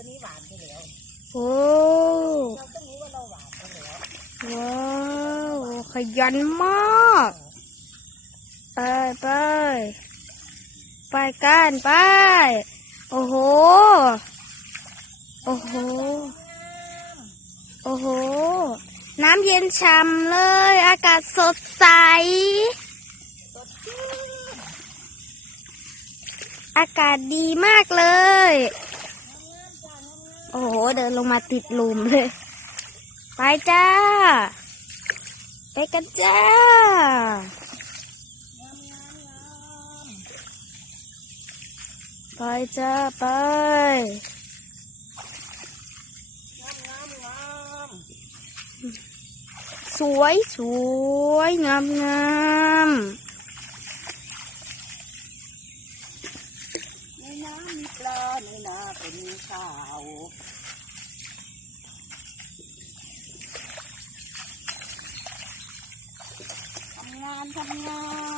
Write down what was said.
ตัวนี้หวานไปแล้วโอ้เราต้องรู้ว่าเราหวานไปแล้วว้าวขยันมากไปไปไปกันไป โอ้โห โอ้โห โอ้โห น้ำเย็นฉ่ำเลย อากาศสดใสสดชื่นอากาศดีมากเลยโอ้โห เดินลงมาติดหลุมเลย ไปจ้า ไปกันจ้า ไปจ้า ไปสวยสวยงามงาม ในน้ำมี ปลาในนาเป็นข้าวทำงานทำงาน